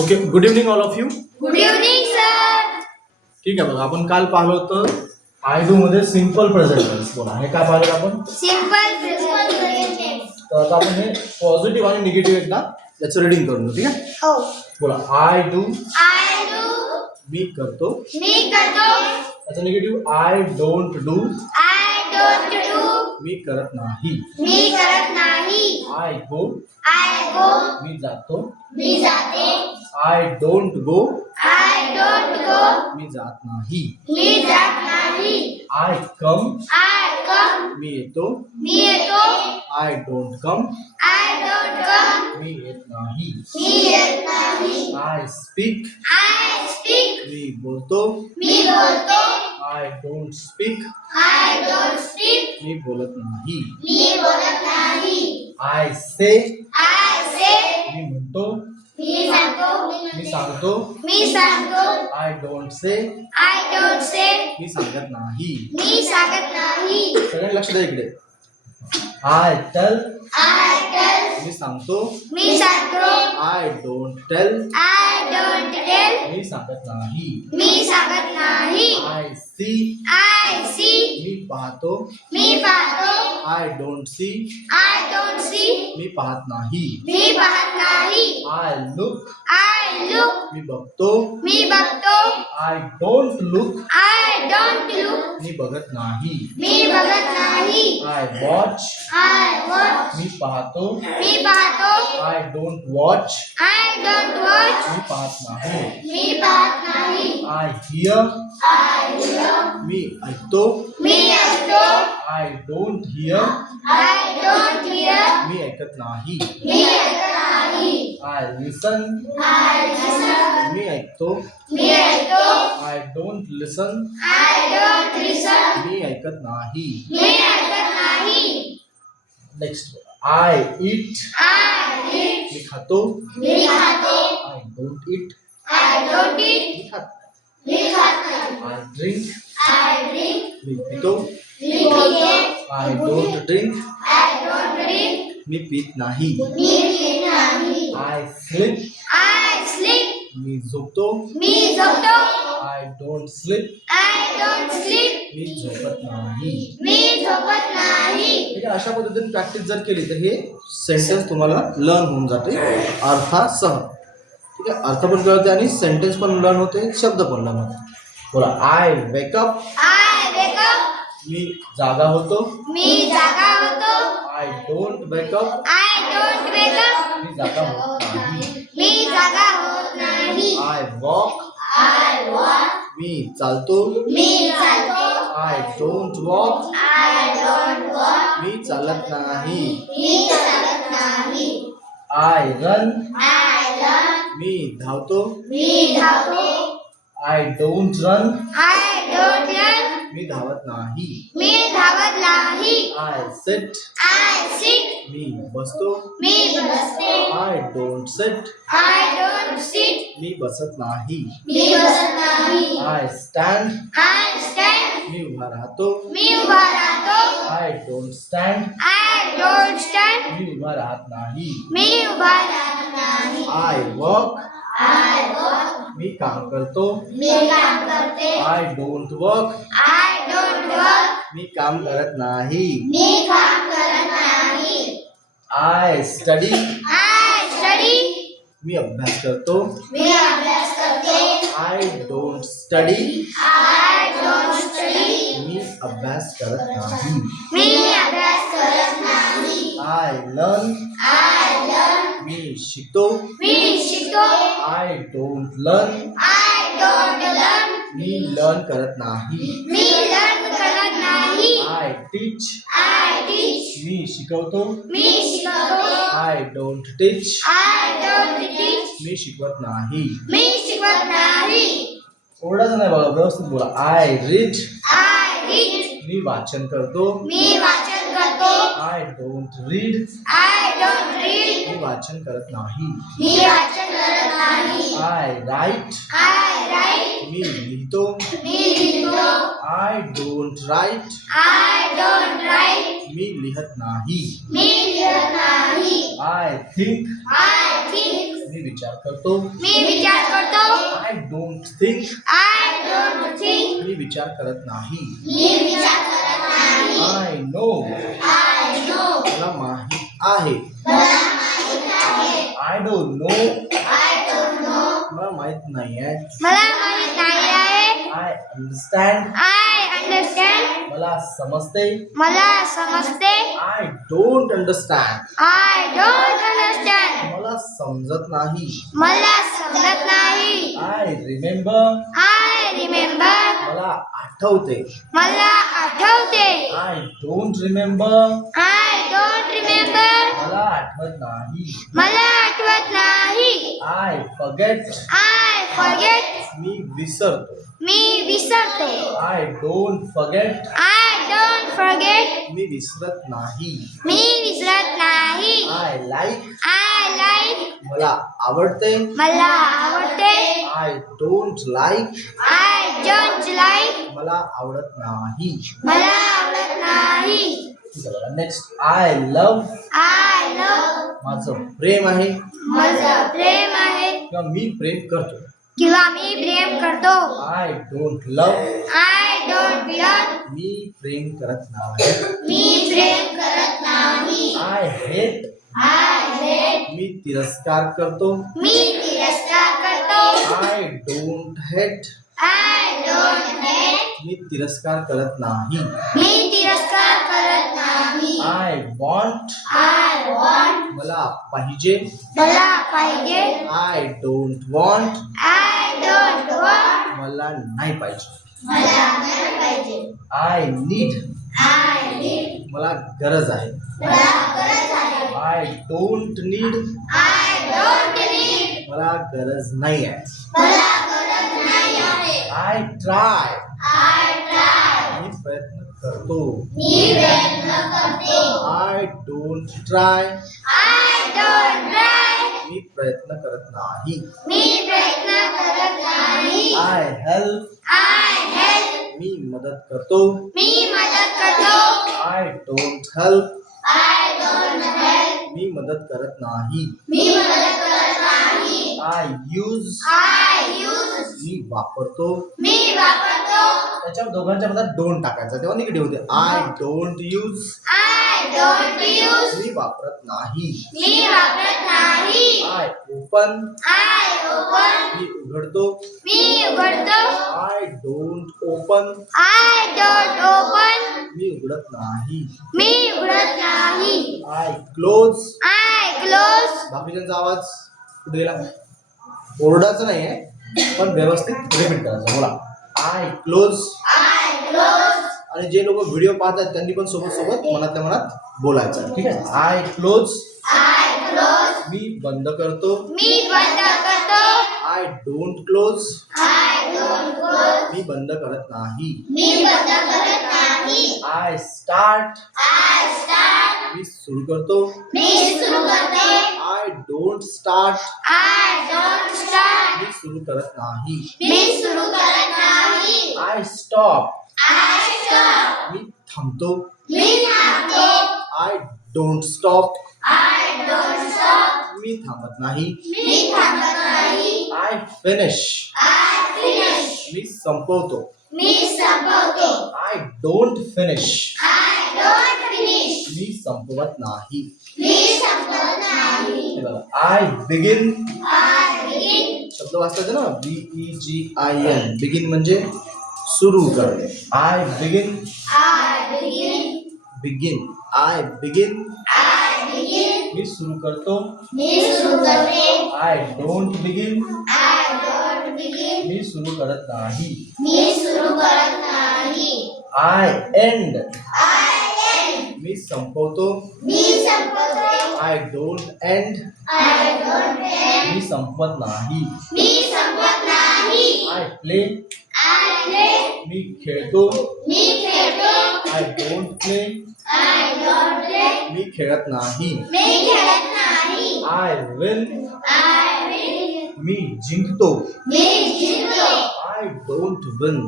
Okay, good evening all of you. Good evening sir. ठीक आहे, बघा आपण काल पाहिलं होतं आय डू मध्ये सिम्पल प्रेझेंट टेन्स. बोला, हे काय पाहिलं आपण? Simple present tense. तर आता आपण हे पॉझिटिव्ह आणि निगेटिव्ह एकदा याचं रीडिंग करून घेऊ. ठीक आहे, हो. बोला आय डू. I do. मी करतो. मी करतो. याचं negative I don't do. I don't do. मी करत नाही. मी करत नाही. I go. आय गो. मी जातो. मी जाते. I don't go. I don't go. मी जात नाही. मी जात नाही. I come. आय कम. मी येतो. मी येतो. I don't come. I don't come. मी येत नाही. मी येत नाही. I speak. I speak. मी बोलतो. मी बोलतो. I don't speak. I don't speak. मी बोलत नाही. मी बोलत नाही. I say. आय से. मी म्हणतो. मी सांगतो. मी सांगतो. मी सांगतो. I don't say. I don't say. मी सांगत नाही. मी सांगत नाही. सगळ्यांनी लक्ष द्या इकडे. I tell. I tell. मी सांगतो. मी सांगतो. I don't tell. I don't tell. मी सांगत नाही. मी सांगत नाही. I see. I see. मी पाहतो. मी पाहतो. I don't see. I don't see. मी पाहत नाही. मी पाहत नाही. I look. I look. मी बघतो. मी बघतो. I don't look. I don't look. मी बघत नाही. मी बघत नाही. I watch. I watch. मी पाहतो. मी पाहतो. I don't watch. I don't watch. मी पाहत नाही. मी पाहत नाही. I hear. I hear. मी ऐकतो. मी ऐकतो. I don't hear. I don't hear. मी ऐकत नाही. मी ऐकत नाही. I listen. I listen. मी ऐकतो. मी ऐकतो. I don't listen. I don't listen. मी ऐकत नाही. मी ऐकत नाही. Next, I eat. I eat. मी खातो. मी खातो. I don't eat. I don't eat. मी खात. मी खात नाही. I drink. I drink. मी पितो. मी पितो. I don't drink. I don't drink. मी पीत नाही. मी पित नाही. I sleep. I sleep. मी झोपतो. मी झोपतो. I don't sleep. I don't sleep. मी झोपत नाही. मी झोपत नाही. ठीक आहे, अशा पद्धतीने प्रॅक्टिस जर केली तर हे सेंटेन्स तुम्हाला लर्न होऊन जाते अर्थासह. ठीक आहे, अर्थ पण कळते आणि सेंटेन्स पण लर्न होते, शब्द पण लर्न होते. बोला, आय वेकअप. I wake up. मी जागा होतो. मी जागा होतो. I don't wake up. I don't wake up. मी जागा होत नाही. मी जागा होत नाही. I walk. I walk. मी चालतो. मी चालतो. I don't walk. I don't walk. मी चालत नाही. मी चालत नाही. I run. I run. मी धावतो. मी धावतो. I don't run. I don't run. मी धावत नाही. मी धावत नाही. I seat. I sit. मी बसतो. मी बसते. I don't sit. I don't sit. मी बसत नाही. मी बसत नाही. I stand. I stand. मी उभा राहतो. मी उभा राहतो. I don't stand. I don't stand. मी उभा राहत नाही. मी उभा राहत नाही. I walk. I walk. मी काम करतो. मी काम करते. I don't work. I don't work. मी काम करत नाही. मी काम करत नाही. I study. I study. मी अभ्यास करतो. मी अभ्यास करते. I don't study. I don't study. मी अभ्यास करत नाही. मी अभ्यास करत नाही. I learn. I learn. मी शिकतो. मी शिकतो. I don't learn. I don't learn. मी लर्न करत नाही. मी लर्न करत नाही. I teach. I teach. मी शिकवतो. मी शिकवतो. I don't teach. I don't teach. मी शिकवत नाही. मी शिकवत नाही. ओरडायचं नाही बघा, व्यवस्थित बोला. I read. I read. मी वाचन करतो. मी वाचन करतो. I don't read. I don't read. मी वाचन करत नाही. मी वाचन करत नाही. I write. I write. मी लिहितो. मी लिहितो. I don't write. I don't write. मी लिहत नाही. मी लिहत नाही. I think. I think. मी विचार करतो. मी विचार करतो. I don't think. I don't think. मी विचार करत नाही. मी विचार करत नाही. I know. I know. मला माहित आहे. मला माहित आहे. I don't know. I don't know. मला माहित नाही आहे. मला माहित नाही आहे. I understand. I understand. मला समजते. मला समजते. I don't understand. I don't understand. मला समजत नाही. मला समजत नाही. I remember. I remember. मला आठवते. मला आठवते. I don't remember. I don't remember. मला आठवत नाही. मला आठवत नाही. I forget. I forget. मी विसरतो. मी विसरतो. I don't forget. I don't forget. मी विसरत नाही. मी विसरत नाही. I like. I like. मला आवडते. मला आवडते. I don't like. I don't like. मला आवडत नाही. मला आवडत नाही. Next I love. I love. माझं प्रेम आहे माझं प्रेम आहे किंवा मी प्रेम करतो. किंवा मी प्रेम करतो. I don't love. I don't love. मी प्रेम करत नाही. मी प्रेम करत नाही. I hate. I hate. मी तिरस्कार करतो. मी तिरस्कार करतो. I don't hate. I don't hate. मी तिरस्कार करत नाही. मी तिरस्कार करत नाही. I want. I want. मला पाहिजे. मला पाहिजे. I don't want. I don't want. मला नाही पाहिजे. मला नाही पाहिजे. I need. I need. मला गरज आहे. मला गरज आहे. I don't need. I don't need. मला गरज नाही आहे. मला गरज नाही आहे. I try. I try. मी प्रयत्न करतो. मी प्रयत्न करतो. I don't try. I don't try. मी प्रयत्न करत नाही. मी प्रयत्न करत नाही. I help. I help. मी मदत करतो. मी मदत करतो. I don't help. I don't help. मी मदत करत नाही. मी मदत करत नाही. I use. I use. मी वापरतो. मी वापरतो. त्याच्या दोघांच्या मध्ये डोंट टाकायचा तेव्हा निगेटिव्ह होते. I don't use. I don't use. मी वापरत नाही. मी वापरत नाही. I open. I open. मी उघडतो. मी उघडतो. I don't open. I don't open. मी उघडत नाही. मी उघडत नाही. I close. I close. बाकीच्यांचा आवाज कुठे गेला? ओरडायचं नाही आहे पण व्यवस्थित रिपीट करायचं. बोला आय क्लोज. I close. आणि जे लोक व्हिडिओ पाहतात त्यांनी पण सोबत सोबत मनातल्या मनात बोलायचं. ठीक आहे. I close. I close. मी बंद करतो. मी बंद करतो. I don't close. I don't close. मी बंद करत नाही. मी बंद करत नाही. I start. I start. मी सुरू करतो. मी सुरू करतो. I don't start. I don't start. मी सुरू करत नाही. मी सुरू करत नाही. I stop. I stop. मी थांबतो. मी थांबतो. I don't stop. I don't stop. मी थांबत नाही. मी थांबत नाही. I finish. I finish. मी संपवतो. मी संपवतो. I don't finish. I don't finish. मी संपवत नाही. मी संपवत नाही. हे बघा. I begin. I begin. शब्द वाचतात ना BEGIN. बिगिन म्हणजे सुरू करणे. I begin. I begin. Begin. I begin. I begin. मी सुरू करतो. मी सुरू करते. I don't begin. I don't begin. मी सुरू करत नाही. मी सुरू करत नाही. I end. I end. मी संपवतो. मी संपवतो. I don't end. I don't end. मी संपवत नाही. मी संपत नाही. I play. I play. मी खेळतो. मी खेळतो. I don't play. I don't play. मी खेळत नाही. मी खेळत नाही. I win. I win. मी जिंकतो. मी जिंकतो. I don't win.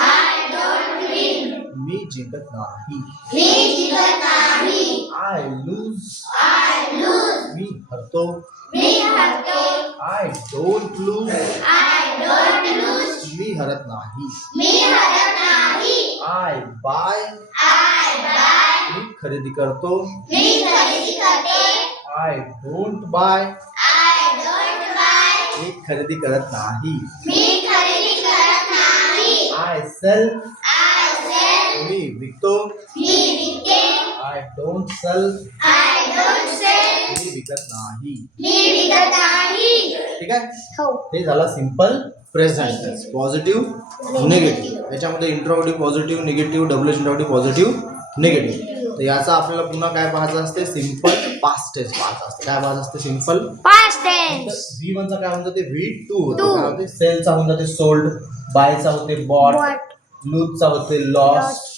I don't win. मी जिंकत नाही. मी जिंकत नाही. I lose. I lose. मी हरतो. मी हरतो. I don't lose I don't lose. मी हरत नाही. मी हरत नाही. I buy I buy. मी खरेदी करतो. मी खरेदी करते. I don't buy I don't buy. मी खरेदी करत नाही. मी खरेदी करत नाही. I sell I sell. मी विकतो. मी विकते. I don't sell I don't sell. मी विकत नाही. मी विकत नाही. ठीक आहे. हो. हे झालं simple present tense. Positive negative. याच्यामध्ये interrogative positive negative W interrogative positive negative. तर याचा आपल्याला पुन्हा काय पाहायचं असते सिम्पल पास्ट टेन्स पाहायचं असते. काय पाहायचं असते सिम्पल Past tense. V1 चा काय होऊन जाते V2 होते. Two. काय होते सेलचा होऊन जाते सोल्ड. बायचा होते बॉट. Bought. लूजचा होते लॉस्ट.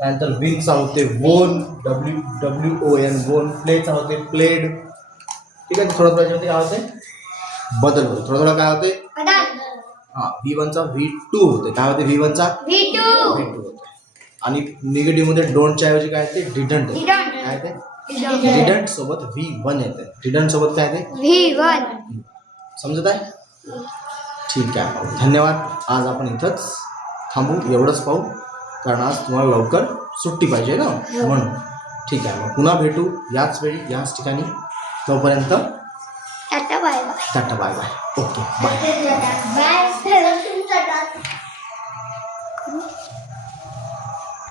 त्यानंतर विनचा होते वोन WWON वोन. प्लेचा होते प्लेड. ठीक आहे. थोडं त्याच्यामध्ये काय होते बदल होते. थोडं काय होते हा V1 चा V2 होते. काय होते V1 चा V2. V2 होते. आणि निगेटिव्ह मध्ये डोंटच्या ऐवजी काय ते डिडंट येते. Didn't. काय ते डिडंट सोबत V1 येते. डिडंट सोबत काय ते V1. समजत आहे. ठीक आहे. धन्यवाद. आज आपण इथंच थांबू. एवढंच पाहू कारण आज तुम्हाला लवकर सुट्टी पाहिजे ना म्हणून. ठीक आहे. मग पुन्हा भेटू याच वेळी याच ठिकाणी. तोपर्यंत tata bye bye. Tata bye bye. Okay bye. Bye.